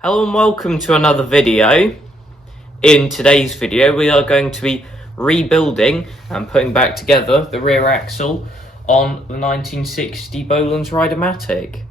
Hello and welcome to another video. In today's video we are going to be rebuilding and putting back together the rear axle on the 1960 Bolens Ride-a-matic.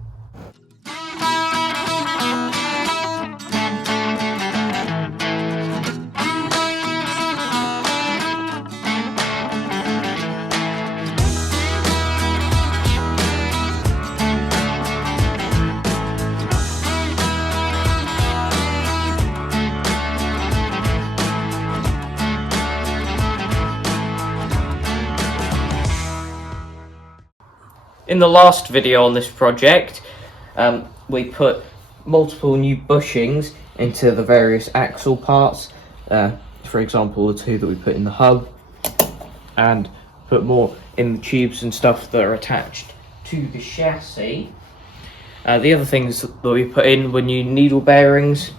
In the last video on this project, we put multiple new bushings into the various axle parts. For example, the two that we put in the hub, and put more in the tubes and stuff that are attached to the chassis. The other things that we put in were new needle bearings,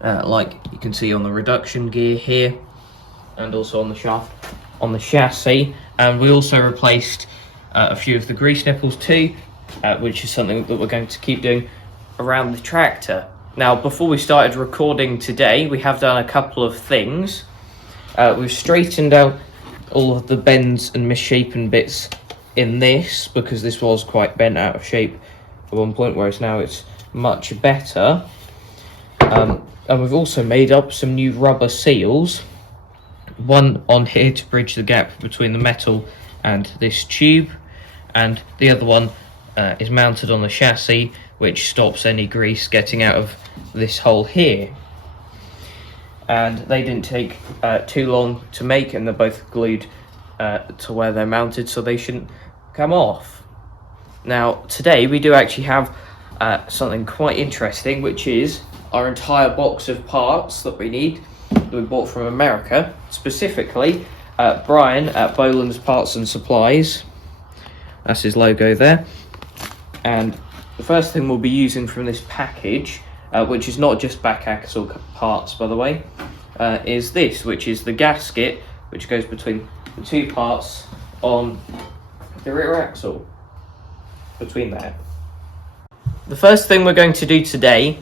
like you can see on the reduction gear here, and also on the shaft on the chassis. And we also replaced a few of the grease nipples too, which is something that we're going to keep doing around the tractor. Now, before we started recording today, we have done a couple of things. We've straightened out all of the bends and misshapen bits in this, because this was quite bent out of shape at one point, whereas now it's much better. And we've also made up some new rubber seals, one on here to bridge the gap between the metal and this tube, and the other one is mounted on the chassis, which stops any grease getting out of this hole here. And they didn't take too long to make, and they're both glued to where they're mounted, so they shouldn't come off. Now, today we do actually have something quite interesting, which is our entire box of parts that we need, that we bought from America, specifically Brian at Bolens Parts and Supplies. That's his logo there. And the first thing we'll be using from this package, which is not just back axle parts by the way, is this, which is the gasket which goes between the two parts on the rear axle, between there. The first thing we're going to do today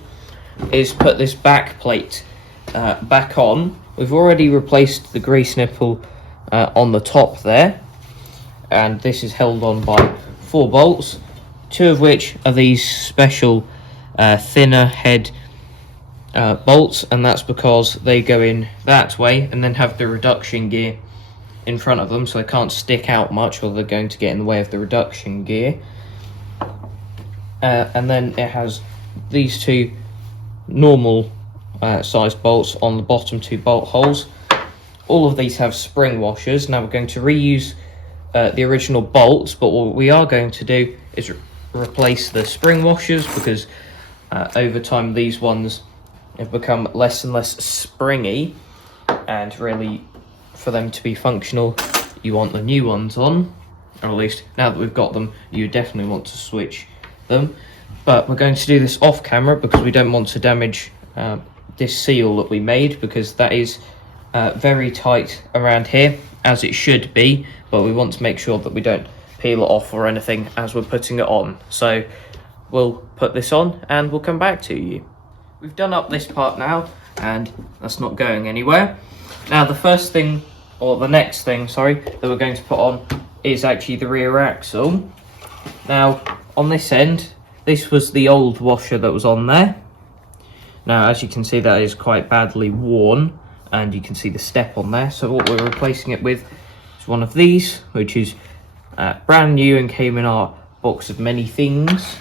is put this back plate back on. We've already replaced the grease nipple on the top there, and this is held on by 4 bolts, 2 of which are these special thinner head bolts, and that's because they go in that way and then have the reduction gear in front of them, so they can't stick out much or they're going to get in the way of the reduction gear. And then it has these 2 normal sized bolts on the bottom 2 bolt holes. All of these have spring washers. Now we're going to reuse the original bolts, but what we are going to do is replace the spring washers, because over time these ones have become less and less springy, and really for them to be functional you want the new ones on, or at least now that we've got them you definitely want to switch them. But we're going to do this off camera because we don't want to damage this seal that we made, because that is very tight around here, as it should be, but we want to make sure that we don't peel it off or anything as we're putting it on. So we'll put this on and we'll come back to you. We've done up this part now, and that's not going anywhere. Now the first thing, or the next thing, sorry, that we're going to put on is actually the rear axle. Now on this end, this was the old washer that was on there. Now as you can see, that is quite badly worn, and you can see the step on there. So what we're replacing it with is one of these, which is brand new and came in our box of many things.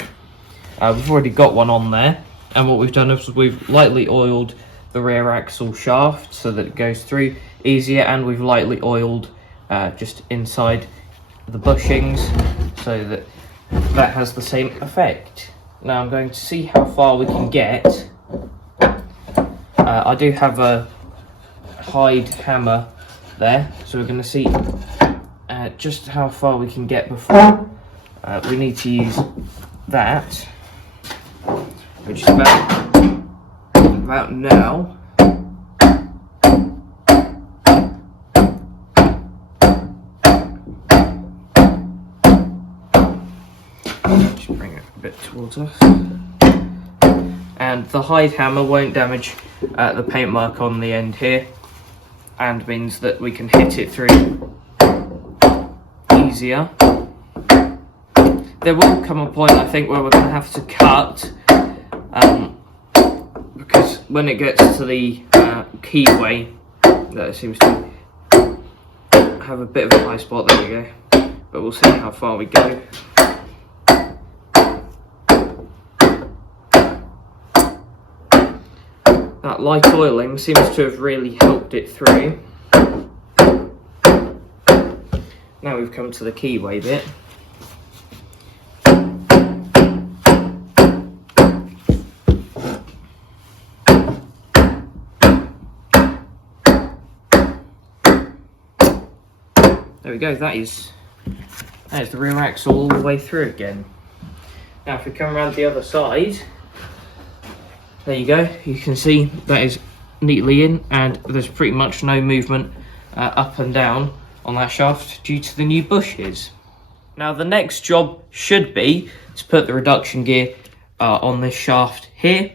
We've already got one on there, and what we've done is we've lightly oiled the rear axle shaft so that it goes through easier, and we've lightly oiled just inside the bushings so that that has the same effect. Now I'm going to see how far we can get. I do have a hide hammer there, so we're going to see just how far we can get before we need to use that, which is about now. Just bring it a bit towards us. and the hide hammer won't damage the paintwork on the end here, and means that we can hit it through easier. There will come a point, I think, where we're going to have to cut, because when it gets to the keyway, that seems to have a bit of a high spot. There we go, but we'll see how far we go. That light oiling seems to have really helped it through. Now we've come to the keyway bit. There we go, that is the rear axle all the way through again. Now if we come around the other side, there you go, you can see that is neatly in, and there's pretty much no movement up and down on that shaft due to the new bushes. Now the next job should be to put the reduction gear on this shaft here,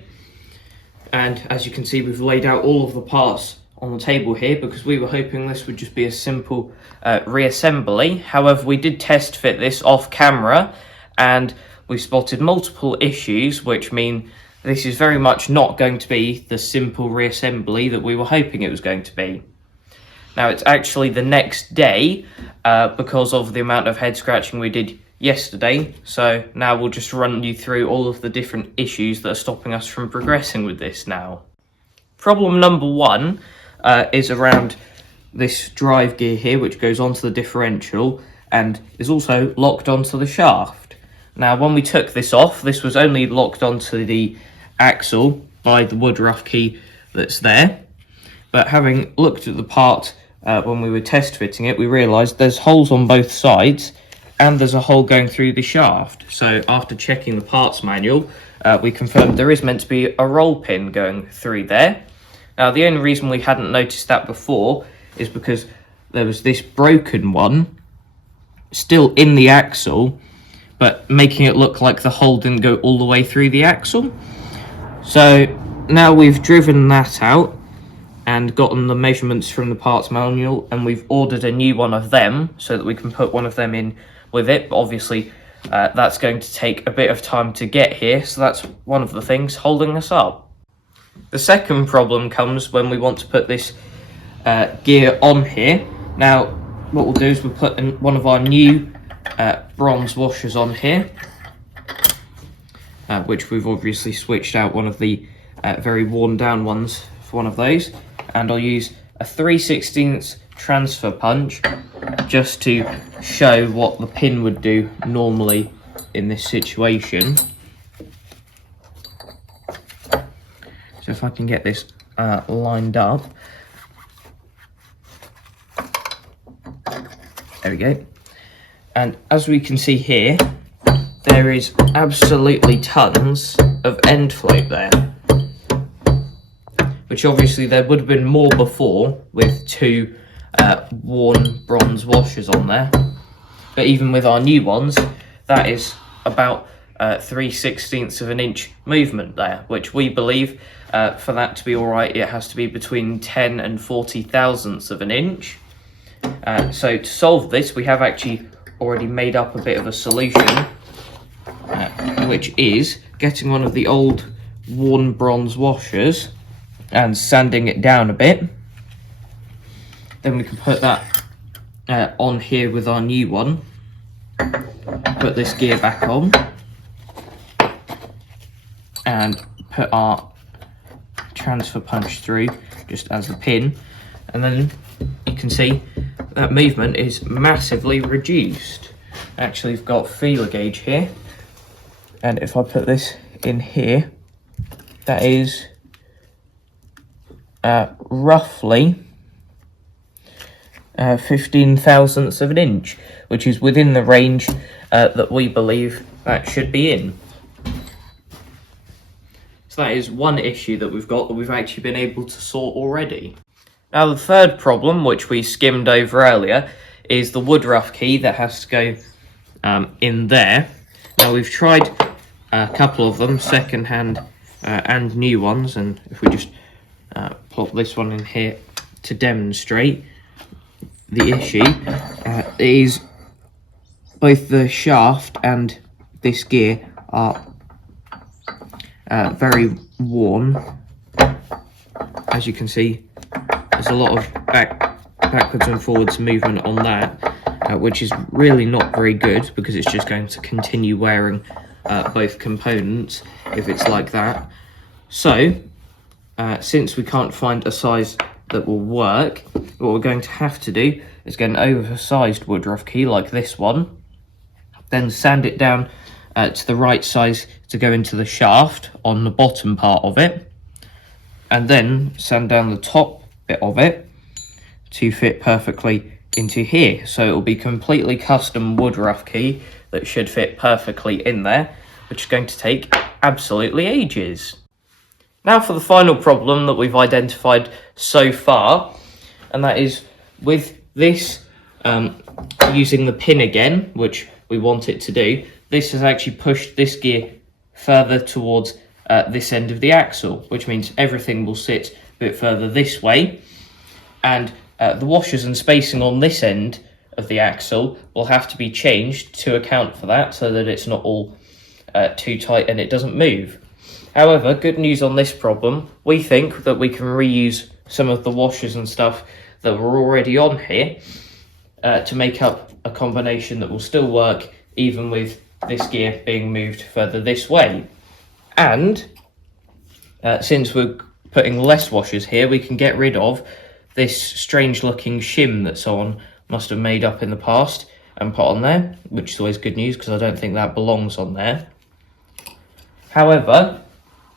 and as you can see we've laid out all of the parts on the table here because we were hoping this would just be a simple reassembly. However, we did test fit this off camera and we spotted multiple issues, which mean this is very much not going to be the simple reassembly that we were hoping it was going to be. Now it's actually the next day because of the amount of head scratching we did yesterday, so now we'll just run you through all of the different issues that are stopping us from progressing with this now. Problem number one is around this drive gear here, which goes onto the differential and is also locked onto the shaft. Now when we took this off, this was only locked onto the axle by the wood rough key that's there, but having looked at the part when we were test fitting it, we realised there's holes on both sides and there's a hole going through the shaft. So after checking the parts manual, we confirmed there is meant to be a roll pin going through there. Now the only reason we hadn't noticed that before is because there was this broken one still in the axle, but making it look like the hole didn't go all the way through the axle. So now we've driven that out and gotten the measurements from the parts manual, and we've ordered a new one of them so that we can put one of them in with it. But obviously that's going to take a bit of time to get here, so that's one of the things holding us up. The second problem comes when we want to put this gear on here. Now what we'll do is we'll put in one of our new bronze washers on here, which we've obviously switched out one of the very worn down ones for one of those, and I'll use a 3/16 transfer punch just to show what the pin would do normally in this situation. So if I can get this lined up, there we go. And as we can see here, there is absolutely tons of end float there, which obviously there would have been more before with two worn bronze washers on there, but even with our new ones, that is about 3/16 of an inch movement there, which we believe for that to be alright it has to be between 10 and 40 thousandths of an inch. So to solve this, we have actually already made up a bit of a solution, which is getting one of the old worn bronze washers and sanding it down a bit. Then we can put that on here with our new one, put this gear back on and put our transfer punch through just as the pin, and then you can see that movement is massively reduced. Actually, we've got feeler gauge here, and if I put this in here, that is roughly 15 thousandths of an inch, which is within the range that we believe that should be in. So that is one issue that we've got that we've actually been able to sort already. Now the third problem, which we skimmed over earlier, is the wood rough key that has to go in there. Now we've tried a couple of them, second hand and new ones. And if we just plop this one in here to demonstrate the issue, is both the shaft and this gear are very worn. As you can see, there's a lot of backwards and forwards movement on that, which is really not very good, because it's just going to continue wearing both components if it's like that. So since we can't find a size that will work, what we're going to have to do is get an oversized woodruff key like this one, then sand it down to the right size to go into the shaft on the bottom part of it, and then sand down the top bit of it to fit perfectly into here. So it will be completely custom woodruff key that should fit perfectly in there, which is going to take absolutely ages. Now for the final problem that we've identified so far, and that is with this using the pin again, which we want it to do. This has actually pushed this gear further towards this end of the axle, which means everything will sit a bit further this way, and the washers and spacing on this end of the axle will have to be changed to account for that, so that it's not all too tight and it doesn't move. However, good news on this problem, we think that we can reuse some of the washers and stuff that were already on here to make up a combination that will still work even with this gear being moved further this way. And since we're putting less washers here, we can get rid of this strange looking shim that someone must have made up in the past and put on there, which is always good news because I don't think that belongs on there. However,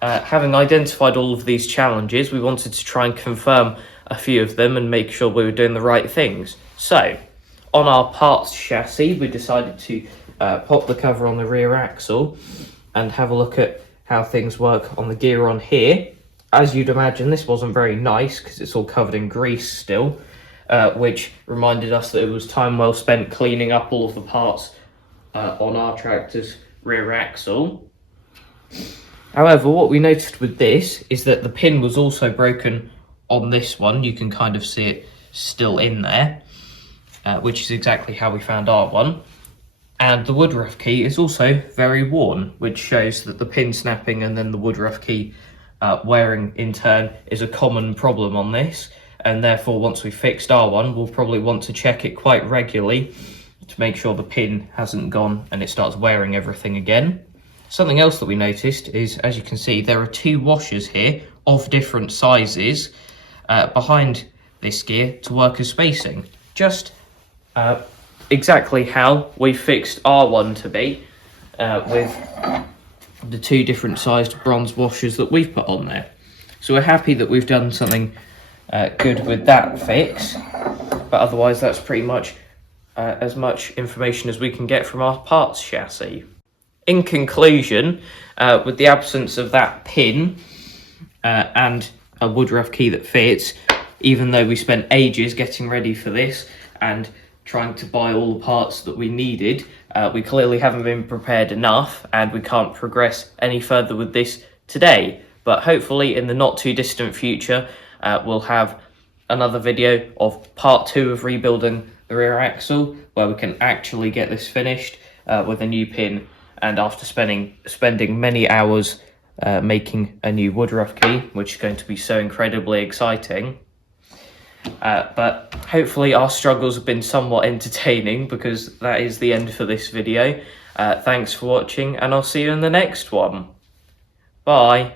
having identified all of these challenges, we wanted to try and confirm a few of them and make sure we were doing the right things. So, on our parts chassis, we decided to pop the cover on the rear axle and have a look at how things work on the gear on here. As you'd imagine, this wasn't very nice because it's all covered in grease still, which reminded us that it was time well spent cleaning up all of the parts on our tractor's rear axle. However, what we noticed with this is that the pin was also broken on this one. You can kind of see it still in there, which is exactly how we found our one. And the woodruff key is also very worn, which shows that the pin snapping and then the woodruff key wearing in turn is a common problem on this. And therefore, once we've fixed our one, we'll probably want to check it quite regularly to make sure the pin hasn't gone and it starts wearing everything again. Something else that we noticed is, as you can see, there are two washers here of different sizes behind this gear to work as spacing. Just exactly how we fixed our one to be with the two different sized bronze washers that we've put on there. So we're happy that we've done something good with that fix, but otherwise that's pretty much as much information as we can get from our parts chassis. In conclusion, with the absence of that pin and a woodruff key that fits, even though we spent ages getting ready for this and trying to buy all the parts that we needed, we clearly haven't been prepared enough and we can't progress any further with this today. But hopefully in the not too distant future, we'll have another video of part 2 of rebuilding the rear axle, where we can actually get this finished with a new pin, and after spending many hours making a new woodruff key, which is going to be so incredibly exciting. But hopefully our struggles have been somewhat entertaining, because that is the end for this video. Thanks for watching, and I'll see you in the next one. Bye.